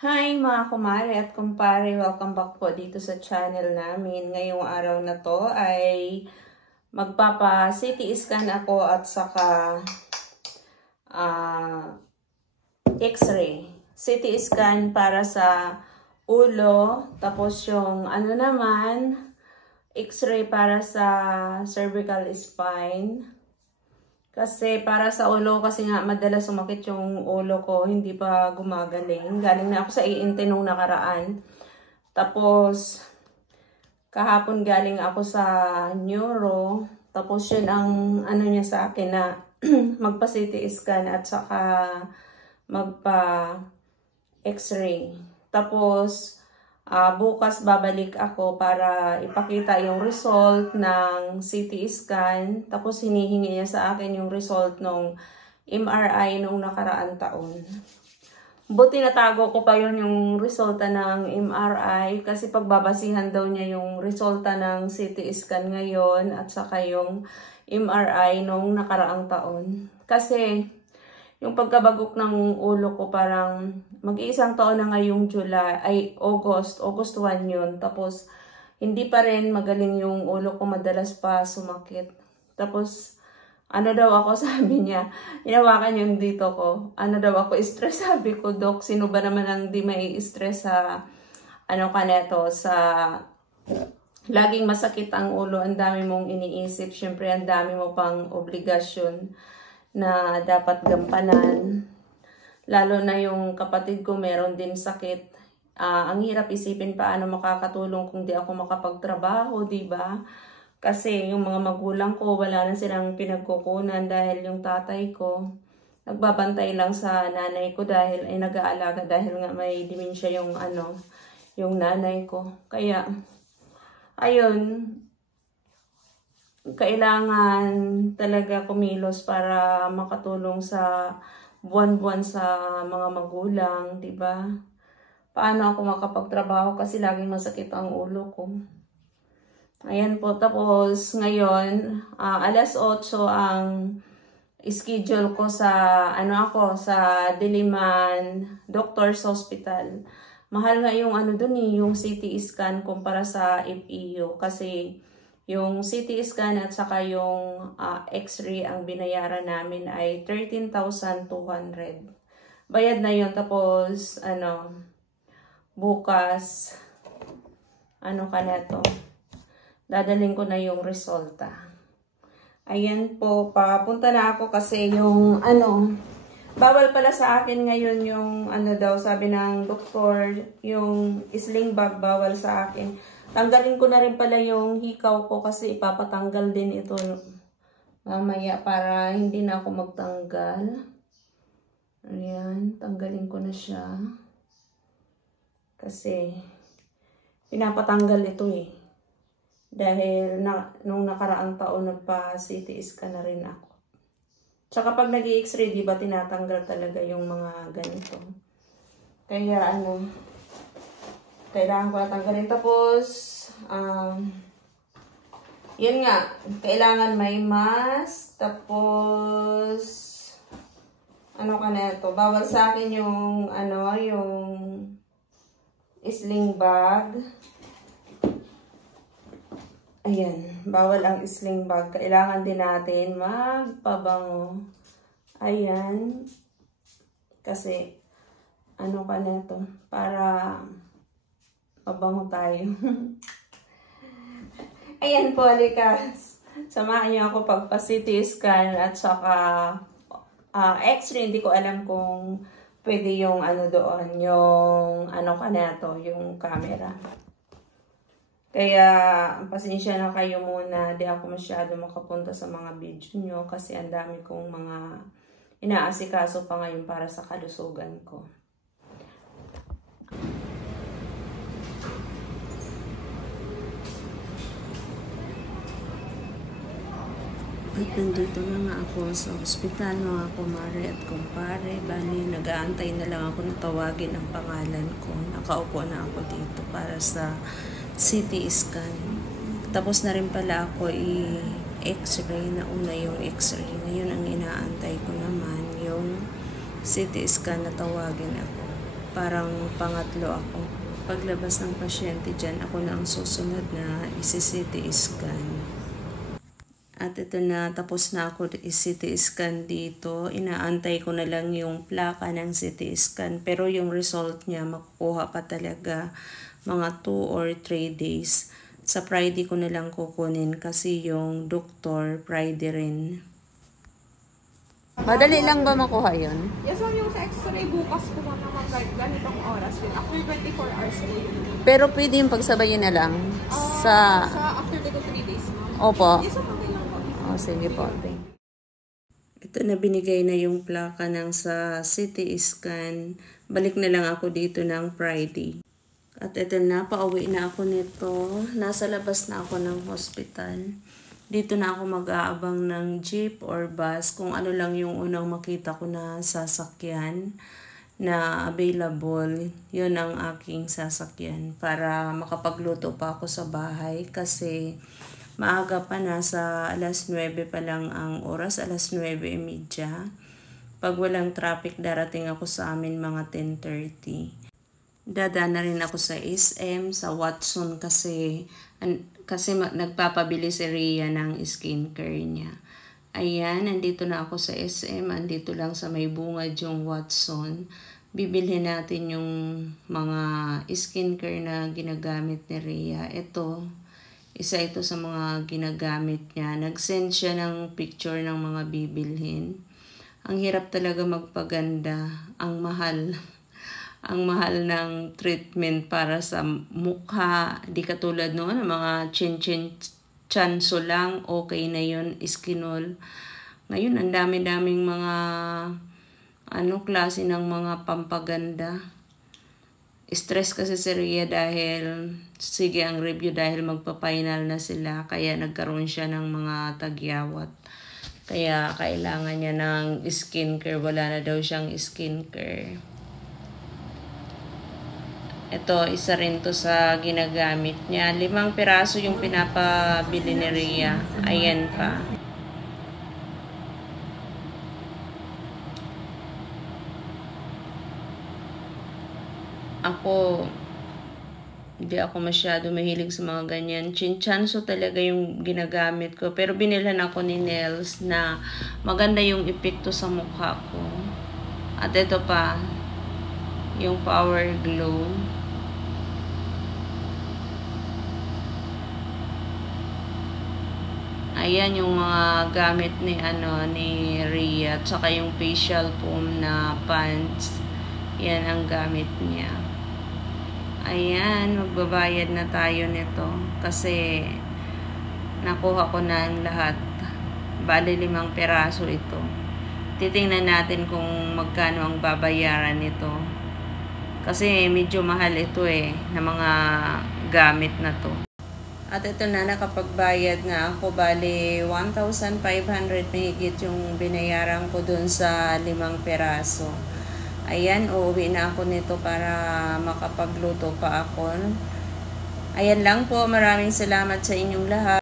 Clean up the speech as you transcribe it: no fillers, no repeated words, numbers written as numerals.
Hi mga kumare at kumpare, welcome back po dito sa channel namin. Ngayong araw na to ay magpapa-CT scan ako at saka X-ray. CT scan para sa ulo, tapos yung ano naman, X-ray para sa cervical spine. Kasi para sa ulo, kasi nga madalas sumakit yung ulo ko, hindi pa gumagaling. Galing na ako sa INT nung nakaraan. Tapos, kahapon galing ako sa neuro. Tapos yun ang ano niya sa akin na magpa-CT scan at saka magpa-X-ray. Tapos, bukas babalik ako para ipakita yung result ng CT scan. Tapos hinihingi niya sa akin yung result ng MRI nung nakaraan taon. Buti natago ko pa yun yung resulta ng MRI kasi pagbabasihan daw niya yung resulta ng CT scan ngayon at saka yung MRI nung nakaraang taon. Kasi yung pagkabagok ng ulo ko parang mag-iisang taon na ngayong August 1 yun. Tapos hindi pa rin magaling yung ulo ko, madalas pa sumakit. Tapos ano daw ako, sabi niya, hinawakan yung dito ko. Ano daw ako, stress, sabi ko, Dok, sino ba naman ang di may stress sa ano ka neto, sa laging masakit ang ulo, ang dami mong iniisip, syempre ang dami mo pang obligasyon na dapat gampanan. Lalo na yung kapatid ko meron din sakit. Ang hirap isipin paano makakatulong kung di ako makapagtrabaho, di ba? Kasi yung mga magulang ko wala na silang pinagkukunan dahil yung tatay ko nagbabantay lang sa nanay ko dahil ay nag-aalaga dahil nga may dementia yung yung nanay ko. Kaya ayun, kailangan talaga kumilos para makatulong sa buwan-buwan sa mga magulang, di ba? Paano ako makapagtrabaho kasi laging masakit ang ulo ko. Ayan po, tapos ngayon, alas 8 ang schedule ko sa sa Diliman Doctors Hospital. Mahal nga yung dun yung CT scan kumpara sa FEU kasi yung CT scan at saka yung X-ray ang binayaran namin ay 13,200. Bayad na yun. Tapos, bukas, ka na to. Dadaling ko na yung resulta. Ayan po, papunta na ako kasi yung, bawal pala sa akin ngayon yung, daw, sabi ng doktor, yung sling bag bawal sa akin. Tanggalin ko na rin pala yung hikaw ko kasi ipapatanggal din ito mamaya para hindi na ako magtanggal. Ayan, tanggalin ko na siya. Kasi pinapatanggal ito Dahil nung nakaraang taon nagpa-CT scan na rin ako. Tsaka pag nag-i-X-ray, di ba tinatanggal talaga yung mga ganito. Kaya kailangan ko na tanggalin. Tapos, yun nga, kailangan may mask. Tapos, bawal sa akin yung, yung sling bag. Ayan, bawal ang sling bag. Kailangan din natin magpabango. Ayan. Kasi, para pabango tayo. Ayan po, likas. Samahan niyo ako pagpa-CT scan at saka X-ray. Hindi ko alam kung pwede yung doon, yung yung camera. Kaya, pasensya na kayo muna. Di ako masyado makapunta sa mga video nyo kasi ang dami kong mga inaasikaso pa ngayon para sa kalusugan ko. At nandito na nga ako sa ospital, mga kumare at kumpare. Bali, nag-aantay na lang ako na tawagin ang pangalan ko. Nakaupo na ako dito para sa CT scan. Tapos na rin pala ako i-X-ray. Nauna yung X-ray. Ngayon ang inaantay ko naman yung CT scan na tawagin ako. parang pangatlo ako. Paglabas ng pasyente dyan, ako na ang susunod na isi-CT scan. At ito na, tapos na ako i-CT scan dito. Inaantay ko na lang yung plaka ng CT scan. Pero yung result niya, makukuha pa talaga mga 2 or 3 days. Sa Friday ko na lang kukunin kasi yung doktor Friday rin. Madali lang ba makuha yun? Yes, ma'am. Yung sa x-ray bukas po naman ganitong oras yun. After 24 hours po yun. Pero pwede yung pagsabayin na lang sa after 3 days, ma'am. Opo. Yes, ma'am. Okay lang po. Oh, sige po. Ito na, binigay na yung plaka ng sa CT scan. Balik na lang ako dito ng Friday. At ito na, pauwi na ako nito. Nasa labas na ako ng hospital. Dito na ako mag-aabang ng jeep or bus. Kung ano lang yung unang makita ko na sasakyan na available. Yun ang aking sasakyan. Para makapagluto pa ako sa bahay. Kasi maaga pa, nasa alas 9 pa lang ang oras. Alas 9:30. Pag walang traffic, darating ako sa amin mga 10:30. Dadaan na rin ako sa SM, sa Watson kasi nagpapabili si Rhea ng skincare niya. Ayan, nandito na ako sa SM, andito lang sa may bungad yung Watson. Bibilhin natin yung mga skincare na ginagamit ni Rhea. Ito, isa ito sa mga ginagamit niya. Nag-send siya ng picture ng mga bibilhin. Ang hirap talaga magpaganda, ang mahal. Ang mahal ng treatment para sa mukha. Di katulad noon, mga chanso lang, okay na yun, skinol. Ngayon, ang dami-daming mga klase ng mga pampaganda. Stress kasi si Rhea dahil, sige ang review dahil magpa-final na sila. Kaya nagkaroon siya ng mga tagyawat. Kaya kailangan niya ng skincare. Wala na daw siyang skincare. Ito, isa rin to sa ginagamit niya. 5 piraso yung pinapabili ni Rhea. Ayan pa. Hindi ako masyado mahilig sa mga ganyan. Chinchanso talaga yung ginagamit ko. Pero binilhan ako ni Nels na maganda yung epekto sa mukha ko. At ito pa, yung Power Glow. Ayan yung mga gamit ni Rhea, at saka yung facial foam na pants. Yan ang gamit niya. Ayan, magbabayad na tayo nito kasi nakuha ko na ang lahat. Bali 5 piraso ito. Titingnan natin kung magkano ang babayaran nito. Kasi medyo mahal ito na mga gamit na to. At ito na, nakapagbayad nga ako. Bali, 1,500 mahigit yung binayaran ko dun sa 5 peraso. Ayan, uuwi na ako nito para makapagluto pa ako. Ayan lang po, maraming salamat sa inyong lahat.